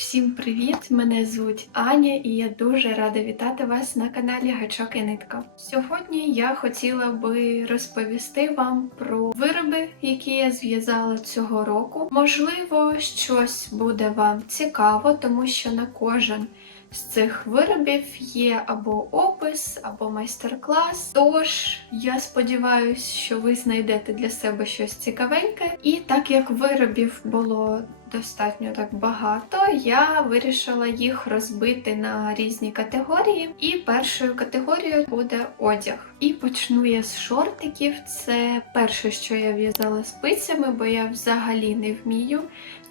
Всім привіт! Мене звуть Аня, і я дуже рада вітати вас на каналі Гачок і Нитка. Сьогодні я хотіла би розповісти вам про вироби, які я зв'язала цього року. Можливо, щось буде вам цікаво, тому що на кожен з цих виробів є або опис, або майстер-клас. Тож я сподіваюся, що ви знайдете для себе щось цікавеньке. І так як виробів було достатньо так багато, я вирішила їх розбити на різні категорії. І першою категорією буде одяг. І почну я з шортиків. Це перше, що я в'язала спицями, бо я взагалі не вмію.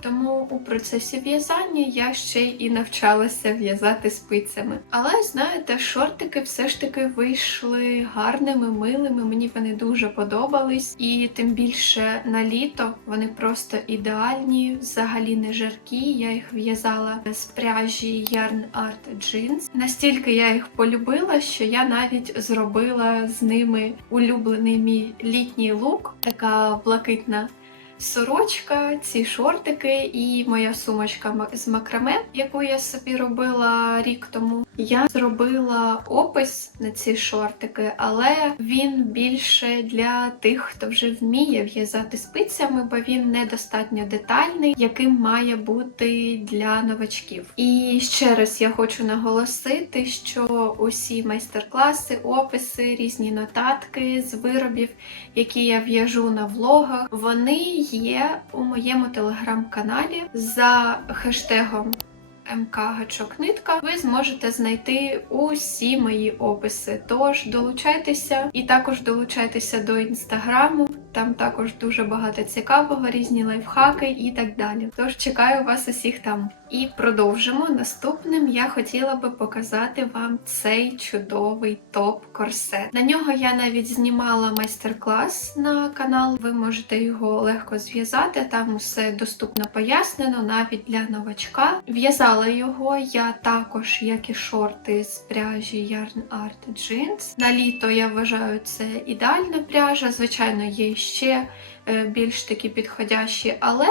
Тому у процесі в'язання я ще і навчалася в'язати спицями. Але знаєте, шортики все ж таки вийшли гарними, милими. Мені вони дуже подобались, і тим більше на літо вони просто ідеальні, взагалі не жаркі. Я їх в'язала з пряжі Yarn Art Jeans. Настільки я їх полюбила, що я навіть зробила з ними улюблений мій літній лук, така блакитна сорочка, ці шортики і моя сумочка з макраме, яку я собі робила рік тому. Я зробила опис на ці шортики, але він більше для тих, хто вже вміє в'язати спицями, бо він недостатньо детальний, яким має бути для новачків. І ще раз я хочу наголосити, що усі майстер-класи, описи, різні нотатки з виробів, які я в'яжу на влогах, вони є у моєму телеграм-каналі за хештегом МК Гачок Нитка. Ви зможете знайти усі мої описи. Тож долучайтеся і також долучайтеся до інстаграму. Там також дуже багато цікавого, різні лайфхаки і так далі. Тож чекаю вас усіх там. І продовжимо. Наступним я хотіла би показати вам цей чудовий топ-корсет. На нього я навіть знімала майстер-клас на канал. Ви можете його легко зв'язати. Там все доступно пояснено, навіть для новачка. В'язала його я також, як і шорти з пряжі Yarn Art Jeans. На літо я вважаю це ідеальна пряжа. Звичайно, є ще е, більш такі підходящі, але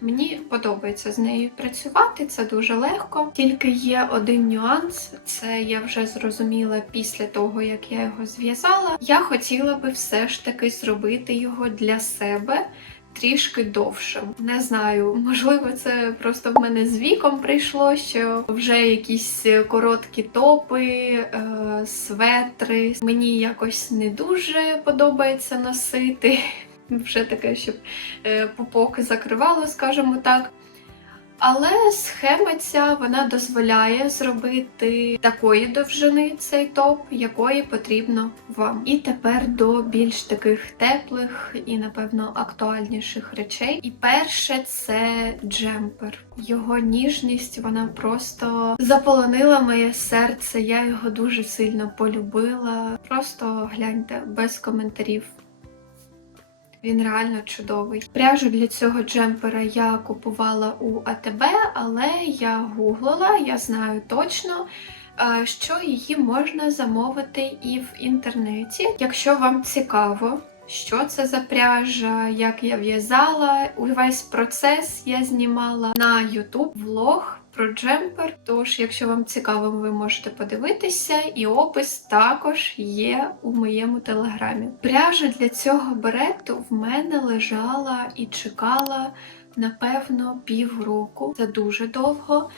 Мені подобається з нею працювати, це дуже легко. Тільки є один нюанс, це я вже зрозуміла після того, як я його зв'язала. Я хотіла би все ж таки зробити його для себе. Трішки довшим. Не знаю, можливо, це просто в мене з віком прийшло, що вже якісь короткі топи, е, светри. Мені якось не дуже подобається носити. Вже таке, щоб е, пупок закривало, скажімо так. Але схема ця вона дозволяє зробити такої довжини цей топ, якої потрібно вам. І тепер до більш таких теплих і, напевно, актуальніших речей. І перше це джемпер. Його ніжність вона просто заполонила моє серце. Я його дуже сильно полюбила. Просто гляньте без коментарів. Він реально чудовий. Пряжу для цього джемпера я купувала у АТБ, але я гуглила, я знаю точно. е, Що її можна замовити і в інтернеті. Якщо вам цікаво, що це за пряжа, як я в'язала, увесь процес я знімала на YouTube влог про джемпер. Тож, якщо вам цікаво, ви можете подивитися, і опис також є у моєму телеграмі. Пряжа для цього берету в мене лежала і чекала, напевно, півроку. Це дуже довго.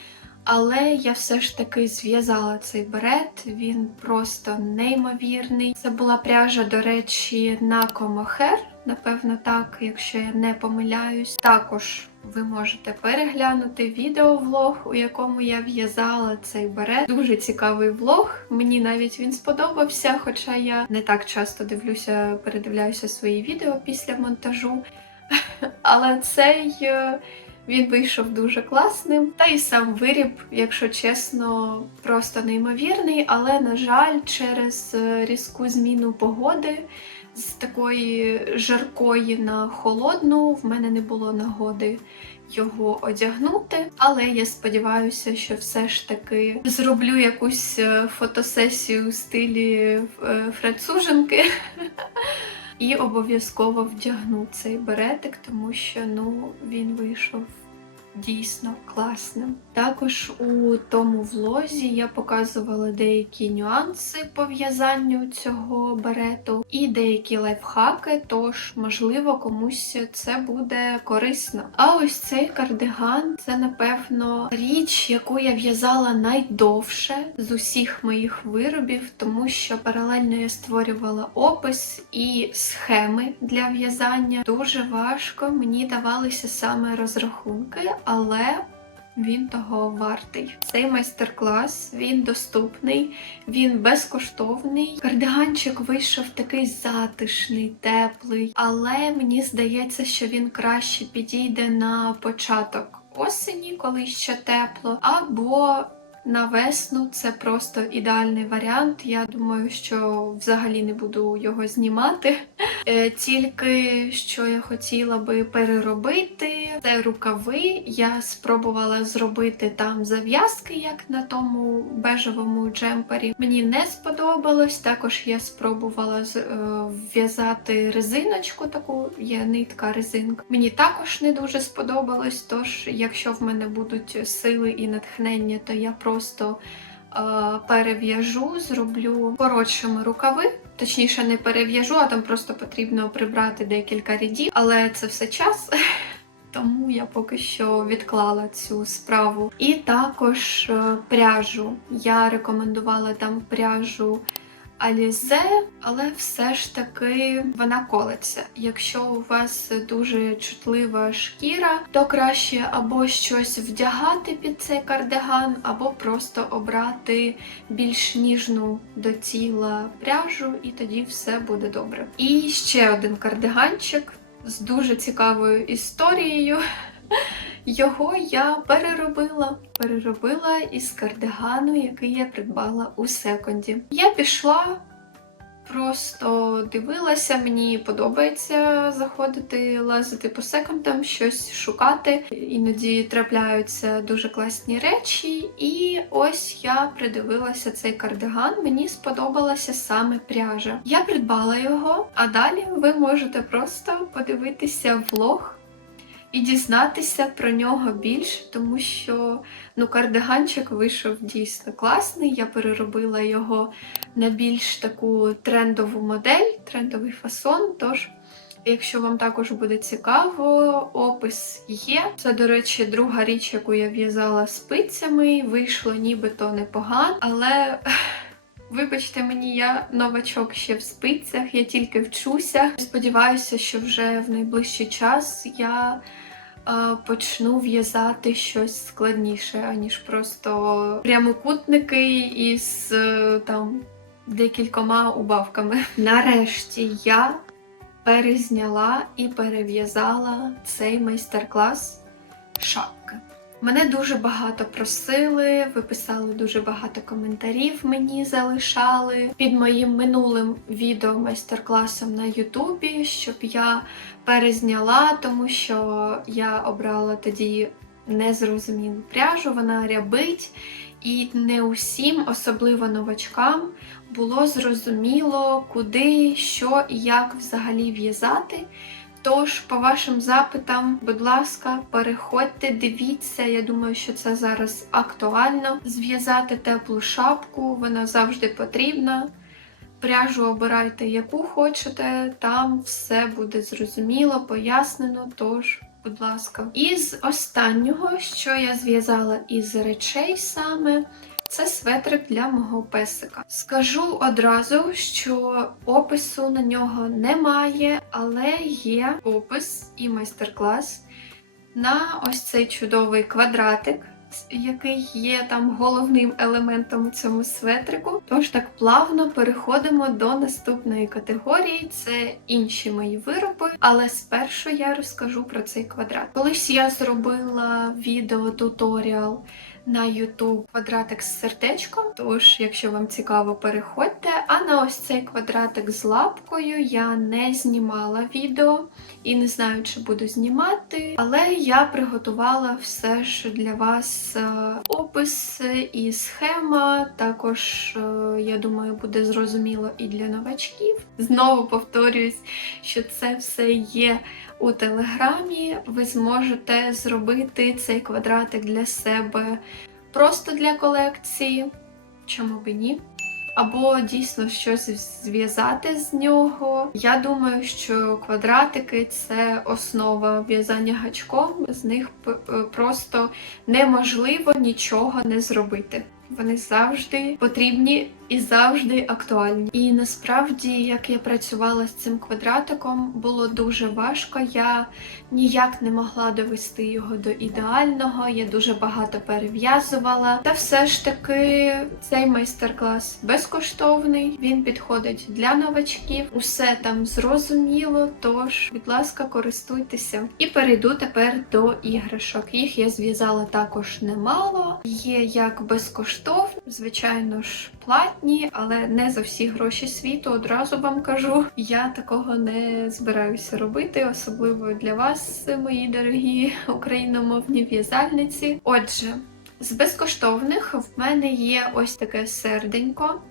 Але я все ж таки зв'язала цей берет, він просто неймовірний. Це була пряжа, до речі, на комохер, напевно, так, якщо я не помиляюсь. Також ви можете переглянути відеовлог, у якому я в'язала цей берет. Дуже цікавий влог. Мені навіть він сподобався, хоча я не так часто дивлюся, передивляюся свої відео після монтажу. Але цей. е, він вийшов дуже класним. Та й сам виріб, якщо чесно, просто неймовірний. Але, на жаль, через е, різку зміну погоди з такої жаркої на холодну в мене не було нагоди його одягнути. Але я сподіваюся, що все ж таки зроблю якусь е, фотосесію у стилі е, француженки. І обов'язково вдягну цей беретик, тому що ну він вийшов дійсно класним. Також у тому влозі я показувала деякі нюанси по в'язанню цього берету і деякі лайфхаки, тож, можливо, комусь це буде корисно. А ось цей кардиган це, напевно, річ, яку я в'язала найдовше з усіх моїх виробів, тому що паралельно я створювала опис і схеми для в'язання. Дуже важко мені давалися саме розрахунки, але він того вартий. Цей майстер-клас він доступний, він безкоштовний. Кардиганчик вийшов такий затишний, теплий, але мені здається, що він краще підійде на початок осені, коли ще тепло, або на весну це просто ідеальний варіант. Я думаю, що взагалі не буду його знімати. Е, Тільки що я хотіла би переробити це рукави. Я спробувала зробити там зав'язки, як на тому бежевому джемпері. Мені не сподобалось. Також я спробувала е, в'язати резиночку, таку є нитка резинка. Мені також не дуже сподобалось. Тож, якщо в мене будуть сили і натхнення, то я просто е, перев'яжу, зроблю коротшими рукави. Точніше, не перев'яжу, а там просто потрібно прибрати декілька рядів, але це все час. Тому я поки що відклала цю справу. І також е, пряжу. Я рекомендувала там пряжу Alize, але все ж таки вона колеться. Якщо у вас дуже чутлива шкіра, то краще або щось вдягати під цей кардиган, або просто обрати більш ніжну до тіла пряжу, і тоді все буде добре. І ще один кардиганчик з дуже цікавою історією. Його я переробила. Переробила із кардигану, який я придбала у секонді. Я пішла, просто дивилася, мені подобається заходити, лазити по секондам, щось шукати. Іноді трапляються дуже класні речі. І ось я придивилася цей кардиган. Мені сподобалася саме пряжа. Я придбала його, а далі ви можете просто подивитися влог і дізнатися про нього більше, тому що ну, кардиганчик вийшов дійсно класний. Я переробила його на більш таку трендову модель, трендовий фасон. Тож, якщо вам також буде цікаво, опис є. Це, до речі, друга річ, яку я в'язала спицями. Вийшло нібито непогано, але. Вибачте мені, я новачок ще в спицях, я тільки вчуся. Сподіваюся, що вже в найближчий час я е, почну в'язати щось складніше, аніж просто прямокутники із е, там декількома убавками. Нарешті я перезняла і перев'язала цей майстер-клас шапки. Мене дуже багато просили, ви писали дуже багато коментарів мені залишали під моїм минулим відео майстер-класом на Ютубі, щоб я перезняла, тому що я обрала тоді незрозумілу пряжу, вона рябить, і не усім, особливо новачкам, було зрозуміло, куди, що і як взагалі в'язати. Тож, по вашим запитам, будь ласка, переходьте, дивіться. Я думаю, що це зараз актуально. Зв'язати теплу шапку, вона завжди потрібна. Пряжу обирайте, яку хочете, там все буде зрозуміло, пояснено. Тож, будь ласка. Із останнього, що я зв'язала із речей саме, це светрик для мого песика. Скажу одразу, що опису на нього немає, але є опис і майстер-клас на ось цей чудовий квадратик, який є там головним елементом у цьому светрику. Тож так плавно переходимо до наступної категорії. Це інші мої вироби, але спершу я розкажу про цей квадрат. Колись я зробила відео туторіал на YouTube квадратик з сердечком. Тож, якщо вам цікаво, переходьте. А на ось цей квадратик з лапкою я не знімала відео і не знаю, чи буду знімати. Але я приготувала все ж для вас е, опис і схема. Також, е, я думаю, буде зрозуміло і для новачків. Знову повторююсь, що це все є у телеграмі ви зможете зробити цей квадратик для себе просто для колекції, чому б і ні. Або дійсно щось зв'язати з нього. Я думаю, що квадратики це основа в'язання гачком, з них е, просто неможливо нічого не зробити. Вони завжди потрібні і завжди актуальні. І насправді, як я працювала з цим квадратиком, було дуже важко. Я ніяк не могла довести його до ідеального. Я дуже багато перев'язувала. Та все ж таки цей майстер-клас безкоштовний. Він підходить для новачків. Усе там зрозуміло. Тож, будь ласка, користуйтеся. І перейду тепер до іграшок. Їх я зв'язала також немало. Є як безкоштовні, звичайно ж, платні, але не за всі гроші світу. Одразу вам кажу. Я такого не збираюся робити, особливо для вас, мої дорогі україномовні в'язальниці. Отже, з безкоштовних в мене є ось таке серденько.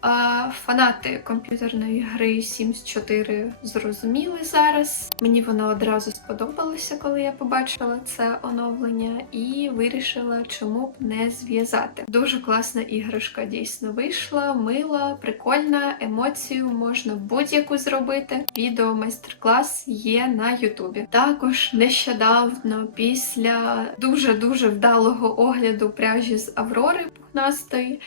А, Фанати комп'ютерної гри Sims 4 зрозуміли зараз. Мені воно одразу сподобалося, коли я побачила це оновлення, і вирішила, чому б не зв'язати. Дуже класна іграшка дійсно вийшла, мила, прикольна, емоцію можна будь-яку зробити. Відео майстер-клас є на Ютубі. Також нещодавно, після дуже-дуже вдалого огляду пряжі з Аврори пухнастої.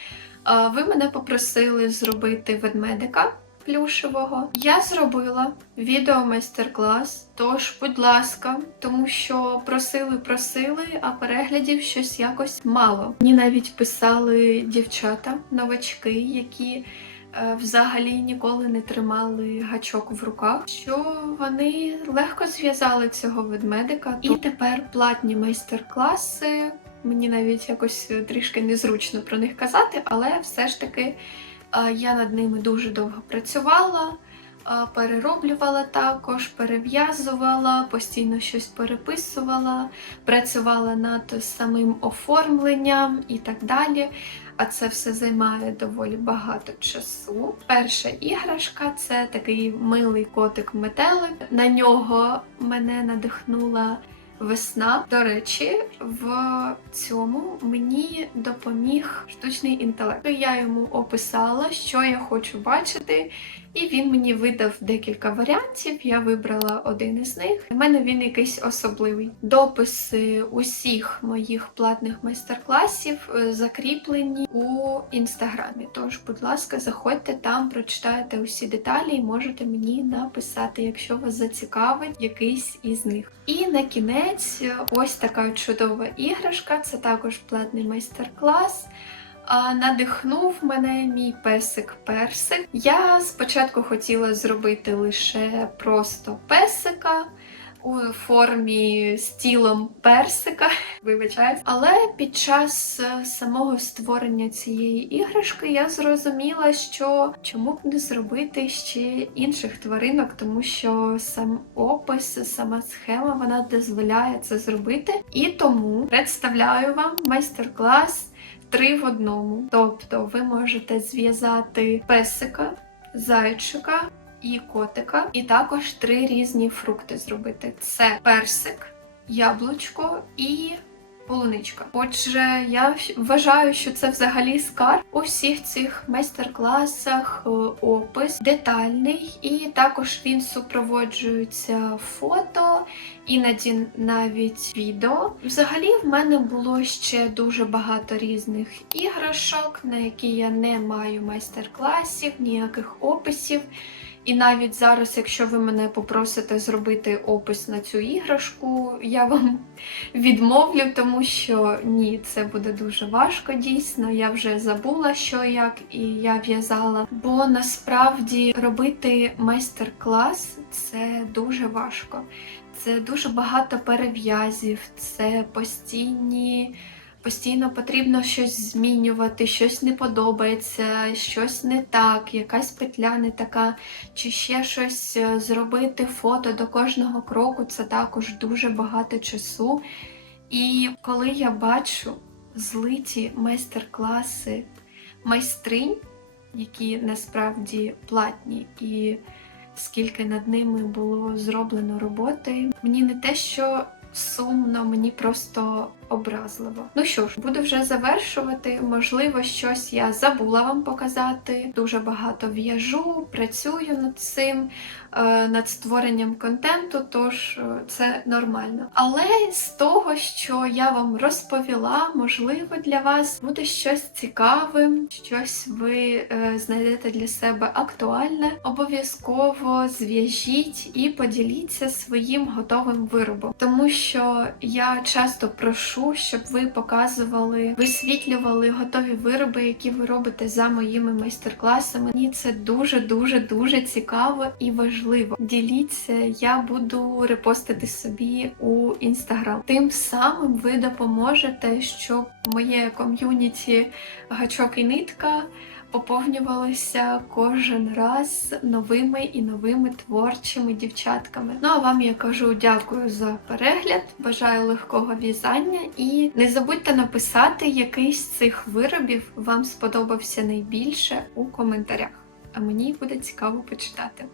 Ви мене попросили зробити ведмедика плюшевого. Я зробила відео майстер-клас. Тож, будь ласка, тому що просили, просили, а переглядів щось якось мало. Мені навіть писали дівчата, новачки, які. е, Взагалі ніколи не тримали гачок в руках, що вони легко зв'язали цього ведмедика. І тепер платні майстер-класи Мені навіть якось е, трішки незручно про них казати, але все ж таки е, я над ними дуже довго працювала, е, перероблювала також, перев'язувала, постійно щось переписувала, працювала над самим оформленням і так далі. А це все займає доволі багато часу. Перша іграшка це такий милий котик-метелик. На нього мене надихнула весна. До речі, в цьому мені допоміг штучний інтелект. Я йому описала, що я хочу бачити, і він мені видав декілька варіантів. Я вибрала один із них. У мене він якийсь особливий. Дописи усіх моїх платних майстер-класів е, закріплені у інстаграмі. Тож, будь ласка, заходьте там, прочитайте усі деталі і можете мені написати, якщо вас зацікавить якийсь із них. І на кінець е, ось така чудова іграшка. Це також платний майстер-клас. Надихнув мене мій песик Персик. Я спочатку хотіла зробити лише просто песика у формі з тілом персика, вибачаюсь. Але під час е, самого створення цієї іграшки я зрозуміла, що чому б не зробити ще інших тваринок, тому що сам опис, сама схема вона дозволяє це зробити. І тому представляю вам майстер-клас три в одному. Тобто ви можете зв'язати песика, зайчика і котика, і також три різні фрукти зробити: це персик, яблучко і. Полуничка. Отже, я вважаю, що це взагалі скарб у всіх цих майстер-класах, е, опис детальний, і також він супроводжується фото, іноді навіть відео. Взагалі, в мене було ще дуже багато різних іграшок, на які я не маю майстер-класів, ніяких описів. І навіть зараз, якщо ви мене попросите зробити опис на цю іграшку, я вам відмовлю, тому що ні, це буде дуже важко дійсно. Я вже забула, що як і я в'язала. Бо насправді робити майстер-клас це дуже важко. Це дуже багато перев'язів, це постійні. Постійно потрібно щось змінювати, щось не подобається, щось не так, якась петля не така, чи ще щось е, зробити фото до кожного кроку це також дуже багато часу. І коли я бачу злиті майстер-класи майстринь, які насправді платні і скільки над ними було зроблено роботи. Мені не те, що сумно, мені просто образливо. Ну що ж, буду вже завершувати. Можливо, щось я забула вам показати. Дуже багато в'яжу, працюю над цим, е, над створенням контенту, тож е, це нормально. Але з того, що я вам розповіла, можливо, для вас буде щось цікавим, щось ви е, знайдете для себе актуальне. Обов'язково зв'яжіть і поділіться своїм готовим виробом, тому що я часто прошу, щоб ви показували, висвітлювали готові вироби, які ви робите за моїми майстер-класами. Мені це дуже дуже дуже цікаво і важливо. Діліться, я буду репостити собі у інстаграм. Тим самим ви допоможете, щоб моє ком'юніті гачок і нитка поповнювалися кожен раз новими і новими творчими дівчатками. Ну а вам я кажу дякую за перегляд, бажаю легкого в'язання і не забудьте написати, який з цих виробів вам сподобався найбільше у коментарях. А мені буде цікаво почитати.